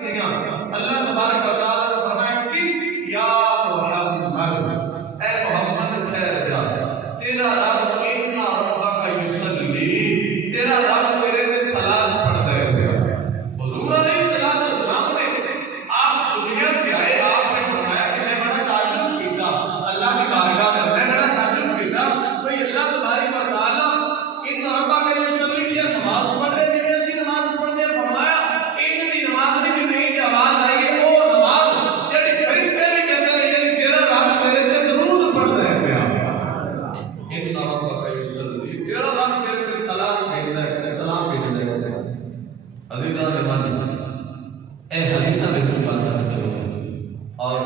اللہ تبارک و تعالیٰ نے فرمایا کہ یا محمد، اے محمد ٹھہر جا، تیرا رب ان ربک یصلی، تیرا رب تیرے پہ صلاۃ پڑھتا ہے۔ حضور علیہ السلام نے آپ دنیا کے آئے، آپ نے فرمایا کہ میں بڑا تعجب کیتا اللہ کی بارگاہ میں، میں بڑا تعجب کیتا کوئی اللہ تبارک و تعالیٰ ان ربک یصلی کی نماز پڑھ رہے ہیں، ایسی نماز پڑھتے ہیں۔ فرمایا ان کی نماز میں نہیں آواز آئی ہے، وہ نماز جڑی فرشتے بھی کہتے ہیں یعنی تیرا رب تیرے تے درود پڑھ رہے ہیں۔ ان ربک یصلی، تیرا رب تیرے تے سلام بھیجتا ہے، سلام بھیجتا ہے۔ عزیزان ایمان، اے حدیثہ میں کچھ بات کرتے ہیں اور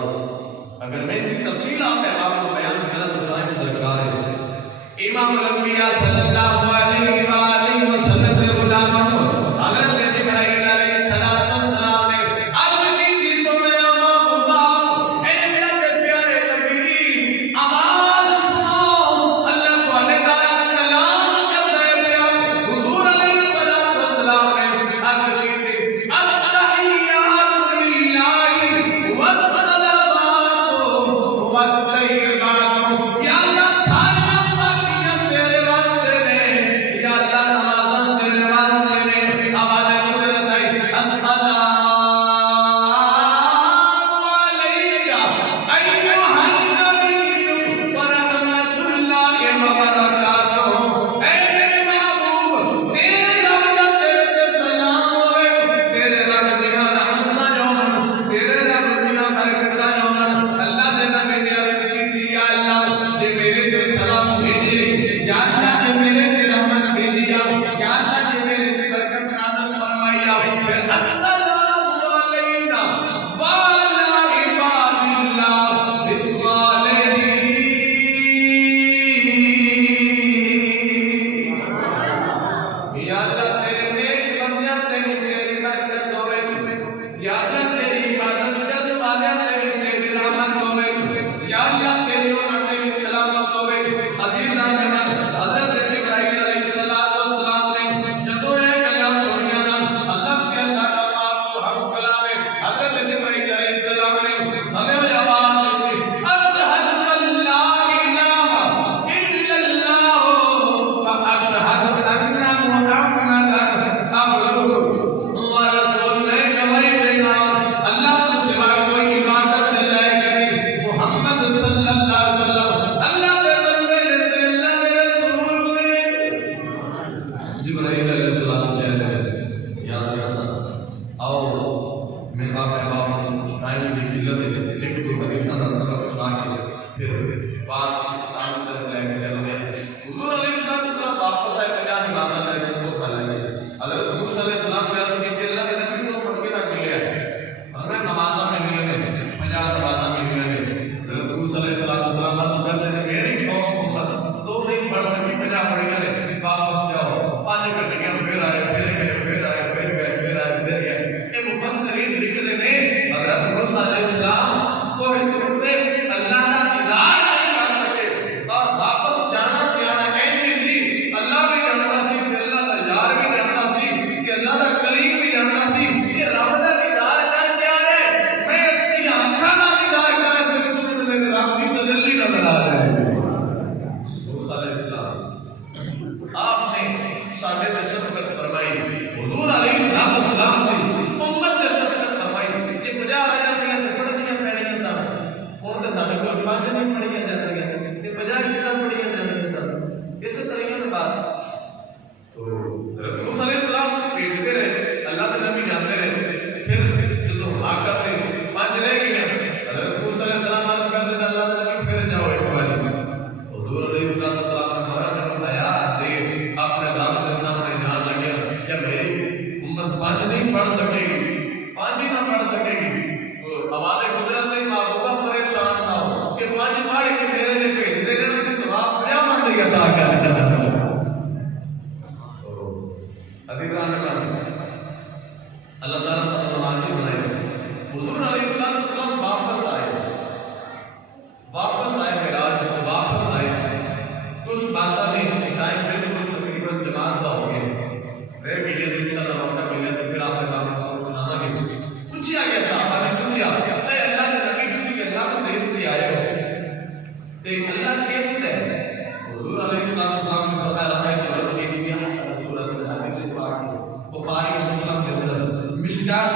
اگر میں اس کی تفصیل آپ احباب کو بیان کرنا تو ٹائم درکار ہے۔ امام الانبیاء صلی اللہ علیہ وآلہ وسلم کے غلاموں حضرت جبرائیل علیہ السلام نے عرض کی تھی سنے اللہ، اے میرے پیارے نبی آواز سنو، اللہ تعالی کا کلام کرتا ہے پیارے۔ حضور علیہ السلام نے عرض کی تھی التحیات للہ والصلوات والطیبات، یا اللہ ساری پاکیاں تیرے واسطے نے، یا اللہ نمازاں تیرے واسطے نے۔ آواز قدرت آئی السلام علیکہ ایھا النبی ورحمۃ اللہ وبرکاتہ، اے میرے محبوب تیرے رب دا تیرے تے سلام ہوئے، تیرے رب دیاں رحمتاں ہون، تیرے رب دیاں برکتاں ہون۔ اللہ دے نبی نے عرض کی یا اللہ جے میرے تے سلام بھیجے، یا اللہ جے میرے تے رحمت بھیجی، یا اللہ جے میرے تے برکت نازل فرمائی، پھر السلام علینا وعلی عباد اللہ الصالحین۔ یا اللہ تیرے نیک بندیاں تے بھی تیری برکت ہوئے، یا اللہ تیری عبادت کرنے والیاں تے بھی تیری رحمت ہوئے، یا اللہ تیری امت تے بھی سلامت ہوئے۔ عزیزان حضرت جبرائیل علیہ السلام نے جدوں یہ گلاں سنیاں نا، اللہ سے اللہ کا پاک کو ہم کلام ہے، حضرت جبرائیل علیہ السلام نے سمے آواز دی اشہد ان لا الہ الا اللہ واشہد ان محمدن عبدہ ورسولہ۔ گواہی دیتا اللہ کو سوا کوئی عبادت لائق نہیں، محمد صلی اللہ علیہ وسلم اللہ کے بندے ہیں، اللہ کے رسول ہیں۔ جبرائیل علیہ السلام کہہ رہے ہیں یاد رکھنا، اور میں آپ احباب ٹائم کی قلت ہے، ایک دو حدیثاں کا سبق سنا کے پھر بات کی طرف لے کے چل رہے ہیں۔ حضور علیہ السلام واپس آئے کہ جان نمازہ کرے گا تو سالے گے۔ حضرت موسیٰ علیہ السلام نے عرض کی کہ اللہ کے نبی کو فرقہ ملے ہے، ہمیں نمازہ میں ملے ہیں، 50 نمازہ میں ملے ہیں۔ حضرت موسیٰ علیہ السلام عرض کرتے ہیں میری قوم امت 2 نہیں پڑھ سکی، 50 پڑھ گئے، واپس جاؤ، 5 گھنٹیاں پھر آئے، پھر گئے، پھر آئے، پھر گئے، پھر آئے، پھر گئے۔ یہ مفسرین لکھتے ہیں حضرت موسیٰ علیہ السلام کو اللہ کا دیدار نہیں کر سکے اور واپس جانا کیا ہے، نہیں سی اللہ بھی جانتا سی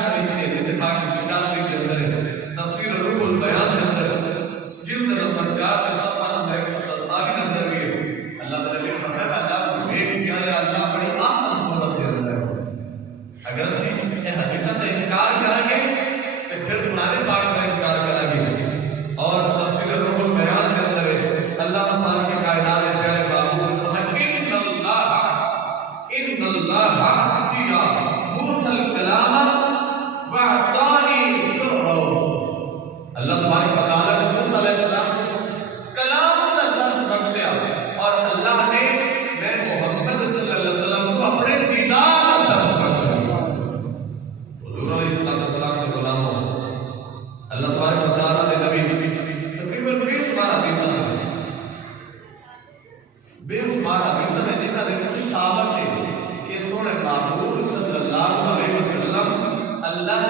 شریف کے جسے خاک مشکا شریف کے اندر ہے تفسیر روح البیان کے اندر جلد نمبر 4 کے صفحہ نمبر 147 کے اندر بھی اللہ تعالیٰ نے فرمایا اللہ ایک کیا ہے اللہ بڑی آسان صورت کے اندر ہے اگر اسی یہ حدیثہ سے انکار کریں گے تو پھر قرآن پاک کا انکار کریں گے اور تفسیر روح البیان کے اندر ہے اللہ تعالیٰ کے کائنات پیارے بابو نے فرمایا ان اللہ عطیہ موسیٰ الکلام وعطانی فرعون اللہ تبارک و تعالیٰ کو موسیٰ علیہ السلام کلام کا شرف بخشیا اور اللہ نے میں محمد صلی اللہ علیہ وسلم کو اپنے دیدار کا شرف بخشیا حضور علیہ السلام کے غلاموں اللہ تبارک و تعالیٰ نے نبی تقریباً بے شمار حدیثہ ہے جنہاں نے کچھ ثابت ہے کہ سونے محبوب صلی اللہ علیہ وسلم اللہ